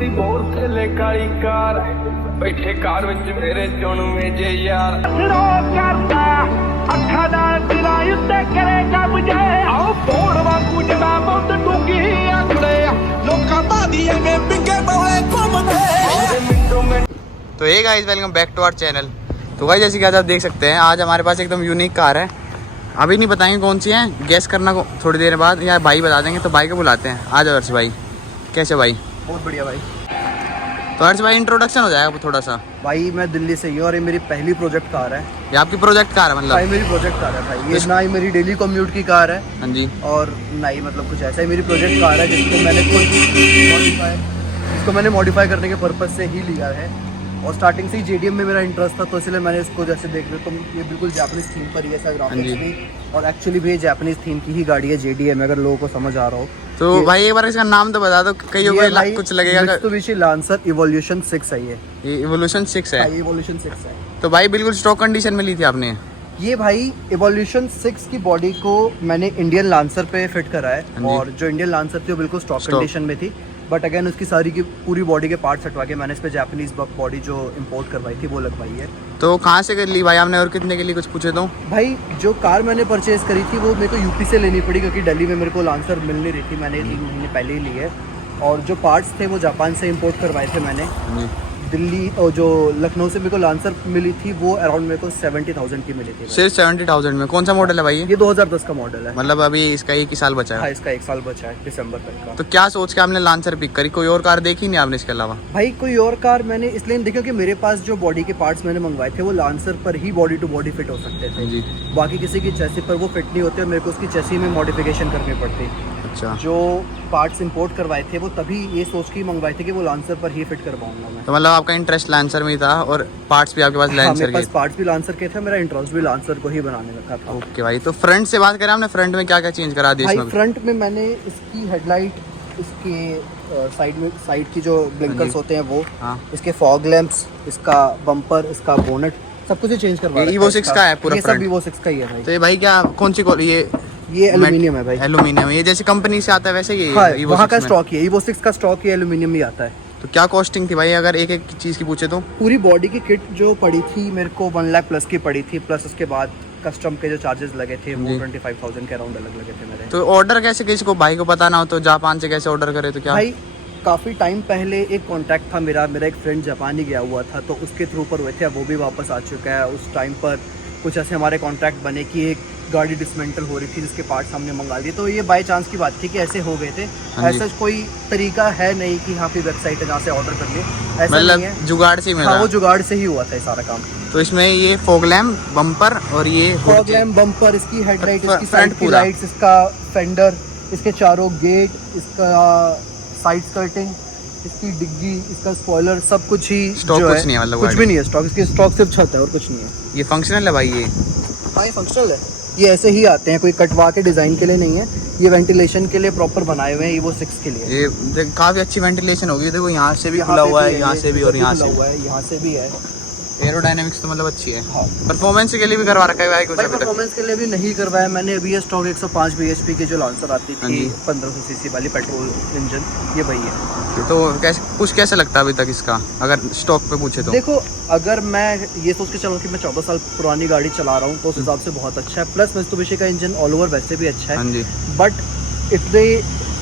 सी bore थले काली car बैठे car which मेरे चुन में जे यार रो करदा अखा दा दिला उत्ते करेगा मुझे आओ बोर वांगू जड़ा बहुत डूंगी आंकड़े लोका बादियां में बिंगे बवे घूमदे। तो hey guys, welcome back to our channel. तो गाइस, जैसे कि आज आप देख सकते हैं, आज हमारे पास एकदम यूनिक कार है। अभी नहीं बताएंगे कौन सी है, गेस करना को थोड़ी देर बाद, या भाई बता देंगे। तो भाई को बुलाते हैं। आ जाओ हर्ष भाई। कैसे भाई? बहुत बढ़िया भाई। तो हर्ष भाई, इंट्रोडक्शन हो जाएगा थोड़ा सा। भाई मैं दिल्ली से ही हूँ और ये मेरी पहली प्रोजेक्ट कार है। ये आपकी प्रोजेक्ट कार है मतलब? भाई मेरी प्रोजेक्ट कार है भाई। ये ना ही मेरी डेली कम्यूट की कार है, हाँ जी, और ना ही मतलब कुछ ऐसा ही मेरी प्रोजेक्ट कार है जिसको मैंने मॉडिफाई करने के पर्पज से ही लिया है। और स्टार्टिंग से ही JDM में मेरा इंटरेस्ट था, तो इसलिए मैंने इसको जैसे देख रहे हो, तो ये बिल्कुल जापानीज थीम पर ही ऐसा ग्राफिक्स भी, और एक्चुअली भी जापानीज थीम की ही गाड़ी है JDM, अगर लोगों को समझ आ रहा हो। तो भाई एक बार इसका नाम तो बता दो, कई को कुछ लगेगा। मित्सुबिशी लांसर इवोल्यूशन 6 है। ये इवोल्यूशन 6 है? इवोल्यूशन 6 है। तो भाई बिल्कुल स्टॉक कंडीशन में ली थी आपने? ये भाई इवोल्यूशन 6 की बॉडी को मैंने इंडियन लांसर पे फिट करा है, और जो इंडियन लांसर थी वो बिल्कुल स्टॉक कंडीशन में थी। बट अगेन उसकी सारी की पूरी बॉडी के पार्ट्स हटवा के मैंने इस पे जापानीज बक बॉडी जो इंपोर्ट करवाई थी वो लगवाई है। तो कहाँ से कर ली भाई आपने, और कितने के लिए कुछ पूछे? तो भाई जो कार मैंने परचेज करी थी वो मेरे को यूपी से लेनी पड़ी, क्योंकि दिल्ली में मेरे को लांसर मिल नहीं रही थी। मैंने 3 महीने पहले ही ली है। और जो पार्ट्स थे वो जापान से इंपोर्ट करवाए थे मैंने। दिल्ली और जो लखनऊ से मेरे को लांसर मिली थी वो अराउंड मेरे को 70,000 की मिली थी। सिर्फ 70,000 में? कौन सा मॉडल है भाई ये 2010 का मॉडल है। मतलब अभी इसका 1 ही साल बचा है? हाँ, इसका 1 साल बचा है दिसंबर तक का। तो क्या सोच के आपने लांसर पिक करी? कोई और कार देखी नहीं आपने इसके अलावा? भाई कोई और कार मैंने इसलिए नहीं देखी कि मेरे पास जो बॉडी के पार्ट्स मैंने मंगवाए थे वो लांसर पर ही बॉडी टू बॉडी फिट हो सकते थे जी। बाकी किसी की चेसी पर वो फिट नहीं होते, और मेरे को उसकी चेसी में मॉडिफिकेशन करनी पड़ती। अच्छा। जो पार्ट्स इंपोर्ट करवाए थे वो तभी ये सोच के मंगवाए थे कि वो लांसर पर ही फिट करवाऊंगा मैं। तो मतलब आपका इंटरेस्ट लांसर में ही था, और पार्ट्स भी आपके पास लांसर के? मेरे पास पार्ट्स भी लांसर के थे, मेरा इंटरेस्ट भी लांसर को ही बनाने का था। ओके भाई। तो फ्रंट से बात करें आपने, फ्रंट में क्या क्या चेंज करा दिया इसमें? फ्रंट में मैंने इसकी हेडलाइट, इसके साइड की जो ब्लिंकर्स होते हैं वो, इसके फॉग लैंप्स, इसका बम्पर, इसका बोनेट, सब कुछ चेंज करवा दिया। Evo 6 का है पूरा? ये सब Evo 6 का ही है भाई। तो ये भाई क्या, कौन सी ये एल्यूमिनियम है भाई। एल्यूमिनियम? ये जैसे कंपनी से आता है वैसे ही? हाँ, वहाँ का स्टॉक है Evo 6 का स्टॉक ही एल्यूमिनियम ही आता है। तो क्या कॉस्टिंग थी भाई, अगर एक एक चीज़ की पूछे तो? पूरी बॉडी की किट जो पड़ी थी मेरे को 1 लाख प्लस की पड़ी थी, प्लस उसके बाद कस्टम के जो चार्जेस लगे थे वो 25,000 के अराउंड अलग लगे थे मेरे। तो ऑर्डर कैसे, किसी को भाई को पता ना हो तो जापान से कैसे ऑर्डर करे? तो क्या भाई काफ़ी टाइम पहले एक कॉन्टैक्ट था मेरा एक फ्रेंड जापान ही गया हुआ था, तो उसके थ्रू पर हुए थे। अब वो भी वापस आ चुका है। उस टाइम पर कुछ ऐसे हमारे कॉन्टैक्ट बने कि एक गाड़ी डिसमेंटल हो रही थी जिसके पार्ट्स हमने मंगा दिए। तो ये बाय चांस की बात थी कि ऐसे हो गए थे। ऐसा कोई तरीका है नहीं कि यहाँ पे वेबसाइट है जहाँ से ऑर्डर कर लिए, ऐसा नहीं है। जुगाड़ से मिला? हाँ, वो जुगाड़ से ही हुआ था ये सारा काम। तो इसमें ये फॉग लैम्प, बम्पर, और ये फॉग लैम्प, बम्पर, इसकी हेडलाइट, इसकी साइड की लाइट्स, इसका फेंडर, इसके चारों गेट, इसका साइड स्कर्टिंग, इसकी डिग्गी, इसका स्पॉइलर, सब कुछ ही स्टॉक कुछ नहीं है मतलब? कुछ भी नहीं है स्टॉक। इसकी स्टॉक सिर्फ छत है और कुछ नहीं है। ये फंक्शनल है भाई? ये हाँ, ये फंक्शनल है। ये ऐसे ही आते हैं, कोई कटवा के डिज़ाइन के लिए नहीं है। ये वेंटिलेशन के लिए प्रॉपर बनाए हुए हैं Evo 6 के लिए। ये काफ़ी अच्छी वेंटिलेशन होगी। देखो यहाँ से भी खुला हुआ है, यहाँ से भी, और यहाँ से हुआ है, यहाँ से भी है। एरोडायनेमिक्स तो मतलब अच्छी है। हाँ। परफॉर्मेंस के लिए भी करवा रखा है भाई कुछ? परफॉर्मेंस के लिए भी नहीं करवाया मैंने। अभी ये स्टॉक 105 bhp की जो लांसर आती थी 1500 cc वाली पेट्रोल इंजन, ये वही है। तो कैसे लगता है अभी तक इसका, अगर स्टॉक पे पूछे तो? देखो, अगर मैं ये सोच के चलूँ कि मैं 14 साल पुरानी गाड़ी चला रहा हूँ तो उस हिसाब से बहुत अच्छा है। प्लस मित्सुबिशी का इंजन ऑल ओवर वैसे भी अच्छा है। बट इतने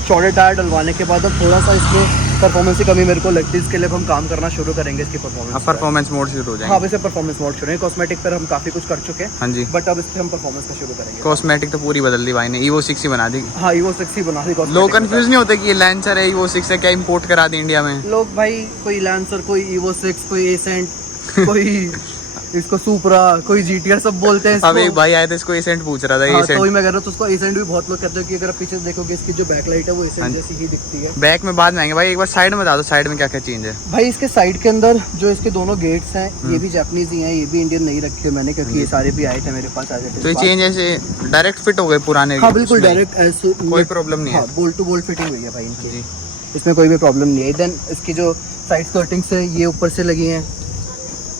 चौड़े टायर डलवाने के बाद अब थोड़ा सा इसमें परफॉर्मेंस की कमी मेरे को लगती है। इसके लिए हम काम करना शुरू करेंगे इसकी परफॉर्मेंस मोड शुरू हो जाएगा। हाँ, वैसे परफॉर्मेंस मोड शुरू है। कॉस्मेटिक पर हम काफी कुछ कर चुके हैं। हाँ जी। बट अब इससे हम परफॉर्मेंस का शुरू करेंगे। कॉस्मेटिक तो पूरी बदल दी भाई ने, Evo 6 ही बना दी। हाँ, Evo 6 ही बना दी। लोग कंफ्यूज नहीं होते कि ये लांसर है, Evo 6 है, क्या इंपोर्ट करा दी इंडिया में? लोग भाई कोई लांसर, कोई Evo 6, कोई एसेंट, कोई इसको सुपरा, कोई GTR, सब बोलते हैं। अभी भाई आए थे, इसको एसेंट पूछ रहा था। हाँ, एसेंट तो मैं कह रहा हूँ, तो उसको एसेंट भी बहुत लोग कहते हैं कि अगर आप पीछे देखोगे इसकी जो बैकलाइट है वो एसेंट जैसी ही दिखती है। बैक में बाद में आएंगे भाई, एक बार साइड में बता दो, साइड में क्या क्या चेंज है भाई? इसके साइड के अंदर जो इसके दोनों गेट्स हैं ये भी जापानीज ही हैं, ये भी इंडियन नहीं रखे मैंने, क्योंकि ये सारे भी आए थे मेरे पास। तो ये चेंज ऐसे डायरेक्ट फिट हो गए पुराने? हाँ, बिल्कुल डायरेक्ट, ऐसे कोई प्रॉब्लम नहीं है। बोल्ट टू बोल्ट फिटिंग हुई है भाई इनकी, इसमें कोई भी प्रॉब्लम नहीं है। देन इसकी जो साइड स्कर्टिंग्स है ये ऊपर से लगी हैं,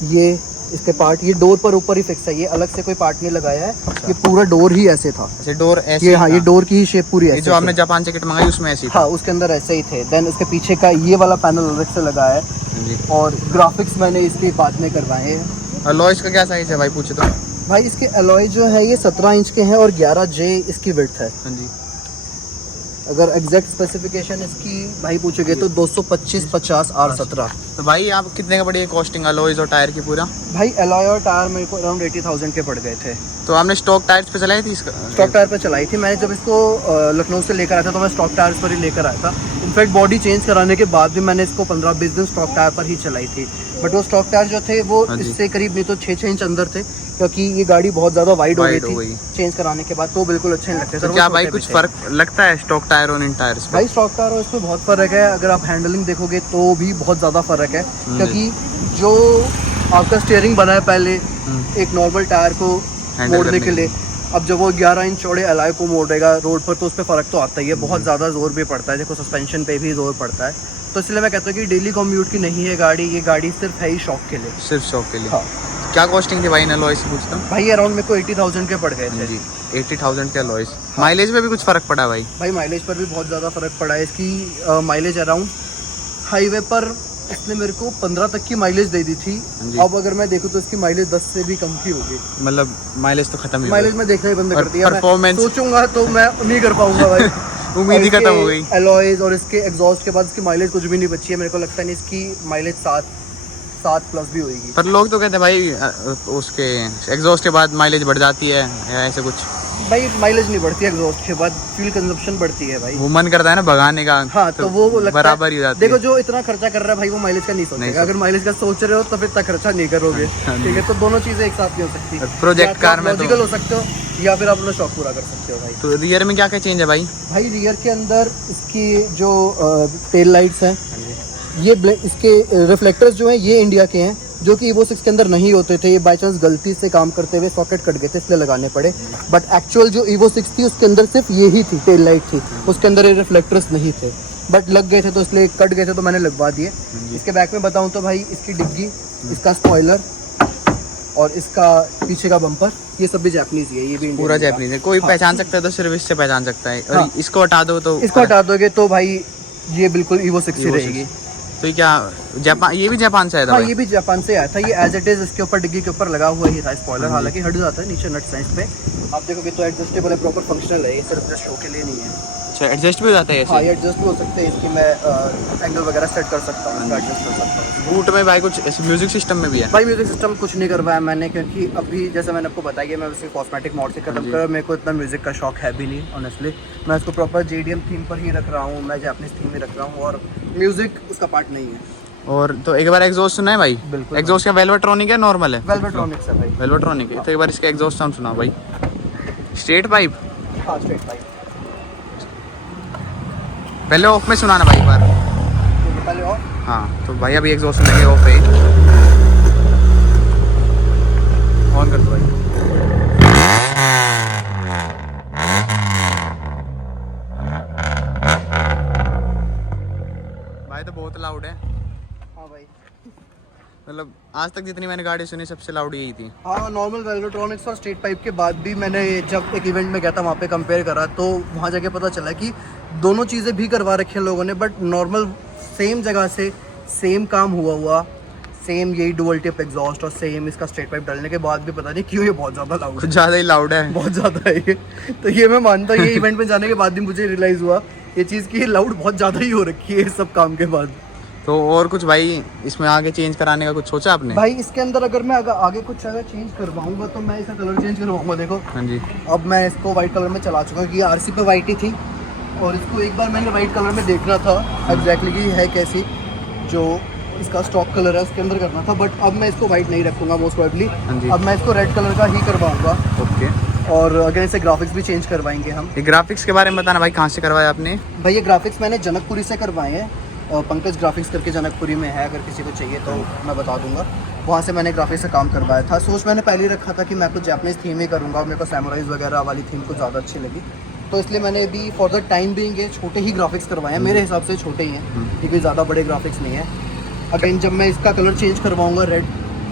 ये इसके पार्ट ये डोर पर ऊपर ही फिक्स है, ये अलग से कोई पार्ट नहीं लगाया है। ये पूरा डोर ही ऐसे था, ऐसे डोर ऐसे ये हाँ, ये डोर की ही शेप पूरी ऐसे जो आपने जापान से किट मंगाई उसमें ऐसी हाँ, उसके अंदर ऐसे ही थे। देन उसके पीछे का ये वाला पैनल अलग से लगा है जी। और ग्राफिक्स मैंने इसके बाद में करवाए हैं। और लॉइस का क्या साइज है भाई पूछे तो? भाई इसके अलॉय जो है ये 17 इंच के हैं और 11J इसकी विड्थ है। हाँ जी। अगर एग्जैक्ट स्पेसिफिकेशन इसकी भाई पूछोगे तो 225/50 R17। तो भाई आप कितने का पड़ी है कॉस्टिंग अलॉयज और टायर की पूरा? भाई अलॉय और टायर मेरे को अराउंड 80,000 के पड़ गए थे। तो आपने स्टॉक टायर्स पे चलाई थी इसका? स्टॉक टायर पर चलाई थी मैंने। जब इसको लखनऊ से लेकर आया था तो मैं स्टॉक टायर्स पर ही लेकर आया था। इनफैक्ट बॉडी चेंज कराने के बाद भी मैंने इसको 15-20 दिन स्टॉक टायर पर ही चलाई थी। बट वो स्टॉक टायर जो थे वो इससे करीब नहीं तो 6 इंच अंदर थे, क्योंकि ये गाड़ी बहुत ज़्यादा वाइड हो गई थी चेंज कराने के बाद, तो बिल्कुल अच्छे नहीं लगते। तो क्या भाई कुछ फर्क लगता है स्टॉक टायर और इन टायर्स पे? भाई स्टॉक टायर और इसमें बहुत फ़र्क है। अगर आप हैंडलिंग देखोगे तो भी बहुत ज़्यादा फ़र्क है, क्योंकि जो आपका स्टीयरिंग बना है पहले एक नॉर्मल टायर को मोड़ने के लिए, अब जब वो 11 इंच चौड़े अलॉय को मोड़ेगा रोड पर तो उस पर फ़र्क तो आता ही है, बहुत ज़्यादा जोर भी पड़ता है। देखो सस्पेंशन पे भी जोर पड़ता है। तो इसलिए मैं कहता हूँ कि डेली कम्यूट की नहीं है गाड़ी, ये गाड़ी सिर्फ है ही शौक के लिए, सिर्फ शौक के लिए। हाँ। क्या कॉस्टिंग थी भाई इन अलॉयज की पूछता हूँ? भाई अराउंड मेरे को 80,000 के पड़ गए थे जी। 80,000 के अलॉयज। माइलेज में भी कुछ फ़र्क पड़ा भाई? भाई माइलेज पर भी बहुत ज़्यादा फ़र्क पड़ा है। इसकी माइलेज अराउंड हाईवे पर इसने मेरे को 15 तक की माइलेज दे दी थी। अब अगर मैं देखूँ तो इसकी माइलेज 10 से भी कम की होगी। मतलब माइलेज तो खत्म ही, माइलेज में देखना ही बंद कर दिया। परफॉर्मेंस सोचूंगा तो मैं नहीं कर पाऊंगा भाई। उम्मीद ही खत्म हो गई। अलॉयज और इसके एग्जॉस्ट के बाद इसकी माइलेज कुछ भी नहीं बची है। मेरे को लगता नहीं इसकी माइलेज 7 प्लस भी होगी। पर लोग तो कहते हैं भाई उसके एग्जॉस्ट के बाद माइलेज बढ़ जाती है या ऐसे कुछ? भाई माइलेज नहीं बढ़ती है एग्जॉस्ट के बाद, फ्यूल कंजप्शन बढ़ती है भाई। वो मन करता है ना भगाने का। हाँ, तो वो लगता बराबर ही जाती है। देखो जो इतना खर्चा कर रहा है भाई वो माइलेज का नहीं सोचेगा। अगर माइलेज का सोच रहे हो तो फिर इतना खर्चा नहीं करोगे। ठीक है, तो दोनों चीजें एक साथ नहीं हो सकती। प्रोजेक्ट कार में लॉजिकल हो सकते हो या फिर आप अपना शौक पूरा कर सकते हो भाई। तो रियर में क्या क्या चेंज है भाई? भाई रियर के अंदर इसकी जो टेल लाइट्स हैं, ये इसके रिफ्लेक्टर्स जो हैं ये इंडिया के हैं, जो कि Evo 6 के अंदर नहीं होते थे। ये बाई चांस गलती से काम करते हुए सॉकेट कट गए थे इसलिए लगाने पड़े। बट एक्चुअल जो Evo 6 थी उसके अंदर सिर्फ ये ही थी, टेल लाइट थी, उसके अंदर ये रिफ्लेक्टर्स नहीं थे। बट लग गए थे तो इसलिए कट गए थे तो मैंने लगवा दिए। इसके बैक में बताऊँ तो भाई इसकी डिग्गी, इसका स्पॉइलर और इसका पीछे का बम्पर ये सब भी जापानीज है। ये भी पूरा जापानीज है। कोई पहचान सकता है तो सिर्फ इससे पहचान सकता है। और इसको हटा दो तो इसको हटा दोगे तो भाई ये बिल्कुल Evo 6 ही रहेगी। तो ये क्या जापान, ये भी जापान से आया था? हाँ, ये भी जापान से आया था। ये एज इट इज इसके ऊपर डिग्गी के ऊपर लगा हुआ ही था स्पॉइलर, हालांकि हट जाता है नीचे नट साइज पे। आप देखोगे तो एडजस्टेबल है, प्रॉपर फंक्शनल है, ये सिर्फ शो के लिए नहीं है। अच्छा, एडजस्ट भी हो जाता है ऐसे? हाँ, ये एडजस्ट भी हो सकते हैं। इसकी मैं एंगल वगैरह सेट कर सकता हूँ, एडजस्ट कर सकता हूँ। बूट में भाई कुछ ऐसे म्यूजिक सिस्टम में भी है? भाई म्यूजिक सिस्टम कुछ नहीं करवाया मैंने, क्योंकि अभी जैसे मैंने आपको बताया मैं उसे कॉस्मेटिक मोड से खत्म कर, मेरे को इतना म्यूजिक का शौक है भी नहीं ऑनेस्टली। मैं उसको प्रॉपर JDM थीम पर ही रख रहा हूँ, मैं जापानीज थीम में रख रहा हूँ और म्यूजिक उसका पार्ट नहीं है। और तो एक बार एग्जॉस्ट सुना है भाई? बिल्कुल। एग्जॉस्ट का वेल्वेट्रॉनिक है नॉर्मल है? वेल्वेट्रॉनिक्स है भाई। वेल्वेट्रॉनिक है। तो एक बार इसके एग्जॉस्ट साउंड सुना भाई। Straight pipe? हाँ, स्ट्रेट पाइप। पहले ऑफ में सुनाना भाई एक बार। पहले ऑफ। हाँ, तो भाई अभी एग्जॉस्ट सुनेंगे ऑफ पे। ऑन कर दो भाई। भाई तो बहुत लाउड है। हाँ भाई, मतलब आज तक जितनी मैंने गाड़ी सुनी सबसे लाउड यही थी। हाँ, नॉर्मल वेल्वेट्रॉनिक्स और स्ट्रेट पाइप के बाद भी मैंने जब एक इवेंट में गया था वहाँ पे कंपेयर करा तो वहाँ जाके पता चला कि दोनों चीज़ें भी करवा रखी हैं लोगों ने, बट नॉर्मल सेम जगह से सेम काम हुआ सेम यही डुअल टिप एग्जॉस्ट और सेम इसका स्ट्रेट पाइप डालने के बाद भी पता नहीं क्यों ये बहुत ज़्यादा लाउड है। कुछ ज़्यादा ही लाउड है, बहुत ज़्यादा है ये। तो ये मैं मानता हूँ, ये इवेंट में जाने के बाद भी मुझे रियलाइज़ हुआ ये चीज़ की लाउड बहुत ज़्यादा ही हो रखी है इस सब काम के बाद। तो और कुछ भाई इसमें आगे चेंज कराने का कुछ सोचा आपने? भाई इसके अंदर अगर मैं आगे कुछ अगर चेंज करवाऊंगा तो मैं इसका कलर चेंज करवाऊंगा। देखो, हाँ जी, अब मैं इसको वाइट कलर में चला चुका हूँ कि RC पे वाइट ही थी और इसको एक बार मैंने वाइट कलर में देखना था एग्जैक्टली कि है कैसी, जो इसका स्टॉक कलर है उसके अंदर करना था। बट अब मैं इसको वाइट नहीं रखूँगा मोस्ट प्रोबेबली, अब मैं इसको रेड कलर का ही करवाऊँगा। ओके। और अगर इसे ग्राफिक्स भी चेंज करवाएंगे हम। ये ग्राफिक्स के बारे में बताना भाई, कहाँ से करवाया आपने? भाई ये ग्राफिक्स मैंने जनकपुरी से करवाए हैं, पंकज ग्राफिक्स करके जनकपुरी में है, अगर किसी को चाहिए तो मैं बता दूंगा। वहाँ से मैंने ग्राफिक्स से काम करवाया था। सोच मैंने पहले ही रखा था कि मैं कुछ जापानीज थीम ही करूँगा और मेरे को सैमुराइज वगैरह वाली थीम को ज़्यादा अच्छी लगी, तो इसलिए मैंने भी फॉर द टाइम बीइंग ये छोटे ही ग्राफिक्स करवाए हैं। मेरे हिसाब से छोटे ही हैं क्योंकि ज़्यादा बड़े ग्राफिक्स नहीं है। अगेन जब मैं इसका कलर चेंज करवाऊँगा रेड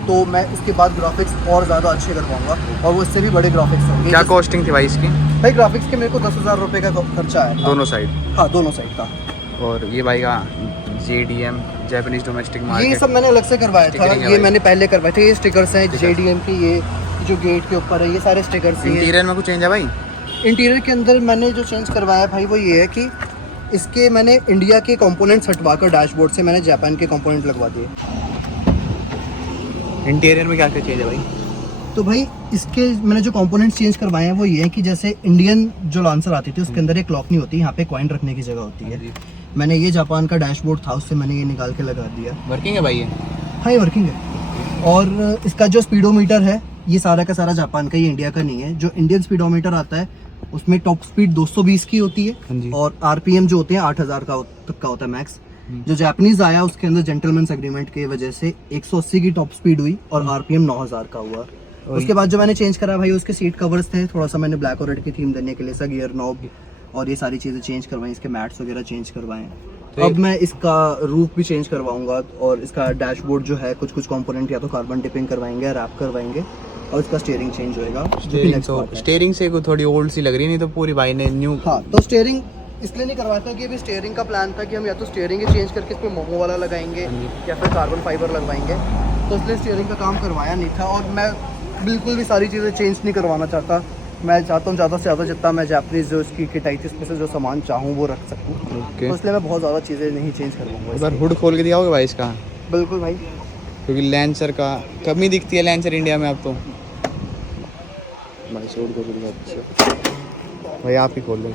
तो मैं इसके बाद ग्राफिक्स और ज़्यादा अच्छे करवाऊंगा और वो इससे भी बड़े ग्राफिक्स होंगे। क्या कॉस्टिंग थी भाई इसकी? भाई ग्राफिक्स के मेरे को 10,000 रुपये का खर्चा आया था दोनों साइड? हाँ, दोनों साइड का। और ये भाई का JDM जापानीज डोमेस्टिक ये मार्केट, सब मैंने अलग से करवाया था, स्टिकरिंग है ये भाई। मैंने पहले करवाए थे। ये स्टिकर्स हैं JDM के, ये जो गेट के ऊपर है ये सारे स्टिकर्स हैं। इंटीरियर में कुछ चेंज है भाई? इंटीरियर के अंदर मैंने जो चेंज करवाया भाई वो ये है कि इसके मैंने इंडिया के कंपोनेंट्स हटवा कर डैशबोर्ड से मैंने जापान के कंपोनेंट लगवा दिए। इंटीरियर में क्या क्या चेंज है भाई? तो भाई इसके मैंने जो कंपोनेंट्स चेंज करवाए हैं वो ये है कि जैसे इंडियन जो लॉन्सर आती थी उसके अंदर एक क्लॉक नहीं होती, यहाँ पे कॉइन रखने की जगह होती है। मैंने ये जापान का डैशबोर्ड था उससे मैंने ये निकाल के लगा दिया। वर्किंग है भाई ये? हाँ, ये वर्किंग है। और इसका जो स्पीडोमीटर है ये सारा का सारा जापान का, ये इंडिया का नहीं है। जो इंडियन स्पीडोमीटर आता है उसमें टॉप स्पीड 220 की होती हाँ जी। है और RPM जो होते हैं 8,000 का तक का होता है मैक्स। जो जापानीज आया उसके अंदर जेंटलमैन्स एग्रीमेंट की वजह से 180 की टॉप स्पीड हुई और RPM 9,000 का हुआ। उसके बाद जो मैंने चेंज करा भाई उसके सीट कवर्स थे, थोड़ा सा मैंने ब्लैक और रेड की थीम देने के लिए सा गियर नॉब और ये सारी चीज़ें चेंज करवाई, इसके मैट्स वगैरह चेंज करवाए। अब मैं इसका रूफ भी चेंज करवाऊंगा और इसका डैशबोर्ड जो है कुछ कुछ कंपोनेंट या तो कार्बन टिपिंग करवाएंगे, रैप करवाएंगे और इसका स्टीयरिंग चेंज होएगा। स्टीयरिंग से को थोड़ी ओल्ड सी लग रही, नहीं तो पूरी भाई ने न्यू। हाँ, तो स्टीयरिंग इसलिए नहीं करवाता कि अभी स्टीयरिंग का प्लान था कि हम या तो स्टीयरिंग ही चेंज करके इसमें मोमो वाला लगाएंगे या फिर कार्बन फाइबर लगवाएंगे, तो इसलिए स्टीयरिंग का काम करवाया नहीं था। और मैं बिल्कुल भी सारी चीज़ें चेंज नहीं करवाना चाहता। मैं चाहता हूँ ज़्यादा से ज़्यादा जितना मैं जापानीज जो इसकी किटाई थी इसमें से जो सामान चाहूँ वो रख सकूँ। तो इसलिए मैं बहुत ज़्यादा चीज़ें नहीं चेंज करवाऊँगा। एक बार हुड खोल के दिखाओगे भाई इसका? बिल्कुल भाई, क्योंकि लैंसर का कमी दिखती है लैंसर इंडिया में अब तो। भाई से हुड खोल के दिखाओ भाई, आप ही खोल लो।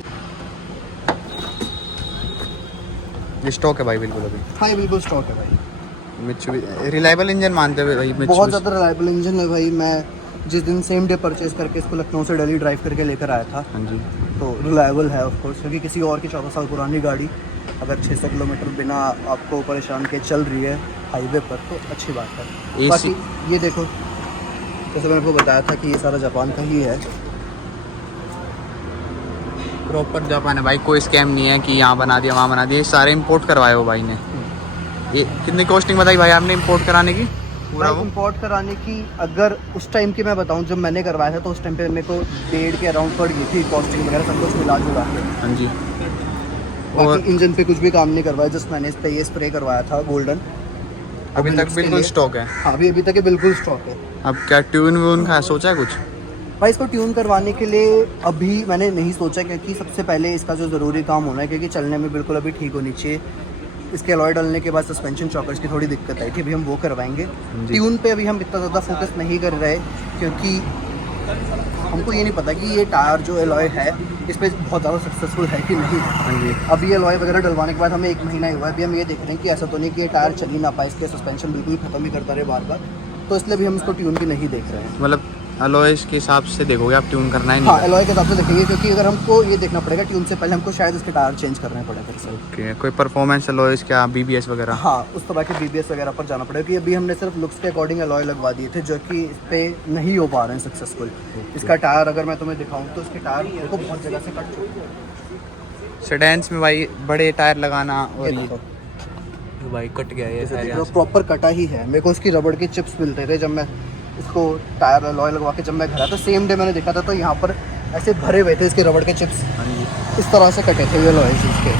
ये स्टॉक है भाई बिल्कुल अभी? हाँ, ये बिल्कुल स्टॉक है भाई। मित्सुबिशी रिलायबल इंजन मानते हुए भाई? बहुत ज़्यादा रिलायबल इंजन है भाई। मैं जिस दिन सेम डे परचेज करके इसको लखनऊ से दिल्ली ड्राइव करके लेकर आया था, हाँ जी, तो रिलायबल है ऑफ कोर्स। क्योंकि किसी और की 14 साल पुरानी गाड़ी अगर 600 किलोमीटर बिना आपको परेशान के चल रही है हाईवे पर तो अच्छी बात है। बाकी ये देखो, जैसे मैंने आपको बताया था कि ये सारा जापान का ही है। प्रॉपर जापान है भाई, कोई स्कैम नहीं है कि यहाँ बना दिया वहाँ बना दिया। ये सारे इंपोर्ट करवाए हो भाई ने। ये कितनी कॉस्टिंग बताई भाई आपने इंपोर्ट कराने की? पूरा वो इंपोर्ट कराने की अगर उस टाइम की मैं बताऊं जब मैंने करवाया था तो उस टाइम पे मेरे को 1.5 के अराउंड पड़ गई थी कॉस्टिंग वगैरह सब कुछ मिला जुला के। हाँ जी। बाकी और इंजन पे कुछ भी काम नहीं करवाया, जस्ट मैंने इस पे ये स्प्रे करवाया था गोल्डन। अभी तक बिल्कुल स्टॉक है? हाँ, अभी तक बिल्कुल स्टॉक है। अब क्या ट्यून व्यून का सोचा है कुछ? भाई इसको ट्यून करवाने के लिए अभी मैंने नहीं सोचा, क्योंकि सबसे पहले इसका जो ज़रूरी काम होना है क्योंकि चलने में बिल्कुल अभी ठीक होनी चाहिए। इसके अलॉय डालने के बाद सस्पेंशन चॉकर्स की थोड़ी दिक्कत आई थी, अभी हम वो करवाएंगे। ट्यून पे अभी हम इतना ज़्यादा फोकस नहीं कर रहे क्योंकि हमको ये नहीं पता कि ये टायर जो अलॉय है इस पर बहुत ज़्यादा सक्सेसफुल है कि नहीं। हाँ जी। अभी ये अलॉय वगैरह डलवाने के बाद हमें 1 महीना ही हुआ है। अभी हम ये देख रहे हैं कि ऐसा तो नहीं कि ये टायर चल ही ना पाए, इसके सस्पेंशन बिल्कुल ख़त्म ही करता रहे बार बार, तो इसलिए भी हम इसको ट्यून भी नहीं देख रहे हैं। मतलब अलॉयस के हिसाब से देखोगे आप, ट्यून करना है नहीं? हाँ, अलॉय के हिसाब से देखेंगे क्योंकि अगर हमको ये देखना पड़ेगा ट्यून से पहले हमको शायद इसके टायर चेंज करने पड़ेगा सर। ओके, कोई परफॉर्मेंस अलॉयस क्या BBS वगैरह? हाँ, उस तरह के BBS वगैरह पर जाना पड़ेगा क्योंकि अभी हमने सिर्फ लुक्स के अकॉर्डिंग अलॉय लगवा दिए थे जो कि इस पर नहीं हो पा रहे हैं सक्सेसफुल। इसका टायर अगर मैं तुम्हें दिखाऊँ तो इसके टायर को बहुत जगह से कट चुके हैं। सेडान्स में भाई बड़े टायर लगाना और ये ये देखो, भाई कट गया ये सारे जो यहाँ से। प्रॉपर कटा ही है। मेरे को उसकी रबड़ के चिप्स मिलते थे जब मैं इसको टायर अलॉय लगवा के जब मैं घर आया था, सेम डे मैंने देखा था तो यहाँ पर ऐसे भरे हुए थे इसके रबड़ के चिप्स, हाँ जी। इस तरह से कटे थे ये अलॉय इसके।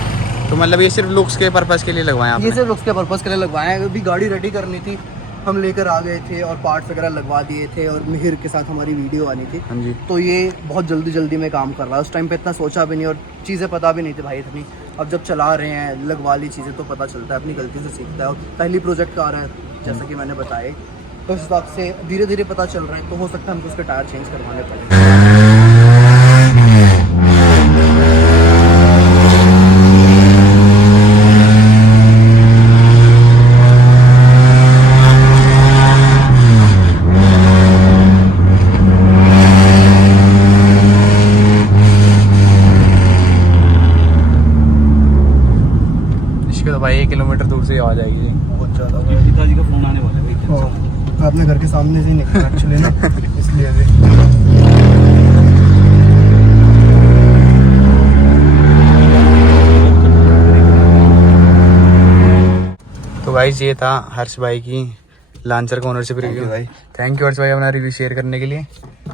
तो मतलब ये सिर्फ लुक्स के पर्पस के लिए लगवाया आपने? ये सिर्फ लुक्स के पर्पज़ के लिए लगवाए हैं। अभी गाड़ी रेडी करनी थी, हम लेकर आ गए थे और पार्ट्स वगैरह लगवा दिए थे और मिहिर के साथ हमारी वीडियो आनी थी। हाँ जी। तो ये बहुत जल्दी में काम कर रहा है। उस टाइम पे इतना सोचा भी नहीं और चीज़ें पता भी नहीं थी भाई इतनी। अब जब चला रहे हैं लगवा ली चीज़ें तो पता चलता है, अपनी गलती से सीखता है। और पहली प्रोजेक्ट का आ रहा है जैसा कि मैंने बताया, तो इस हिसाब से धीरे धीरे पता चल रहा है। तो हो सकता है हमको उसके टायर चेंज करवाने पड़े। इसके तो भाई 1 किलोमीटर दूर से आ जाएगी। बहुत ज़्यादा पिताजी का फोन आने वाला है भाई। मैं अपने घर के सामने से ही निकला एक्चुअली ना, इसलिए अभी। तो गाइस ये था हर्ष भाई की लांचर का ओनरशिप रिव्यू भाई। थैंक यू हर्ष भाई अपना रिव्यू शेयर करने के लिए।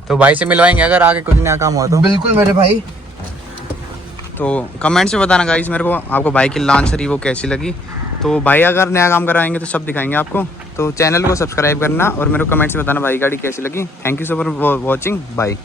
तो भाई से मिलवाएंगे अगर आगे कुछ नया काम हुआ तो। बिल्कुल मेरे भाई। तो कमेंट्स में बताना गाइस मेरे को आपको भाई की लांचर वो कैसी लगी। तो भाई अगर नया काम कराएंगे तो सब दिखाएंगे आपको। तो चैनल को सब्सक्राइब करना और मेरे को कमेंट्स में बताना भाई गाड़ी कैसी लगी। Thank you so much for watching, bye.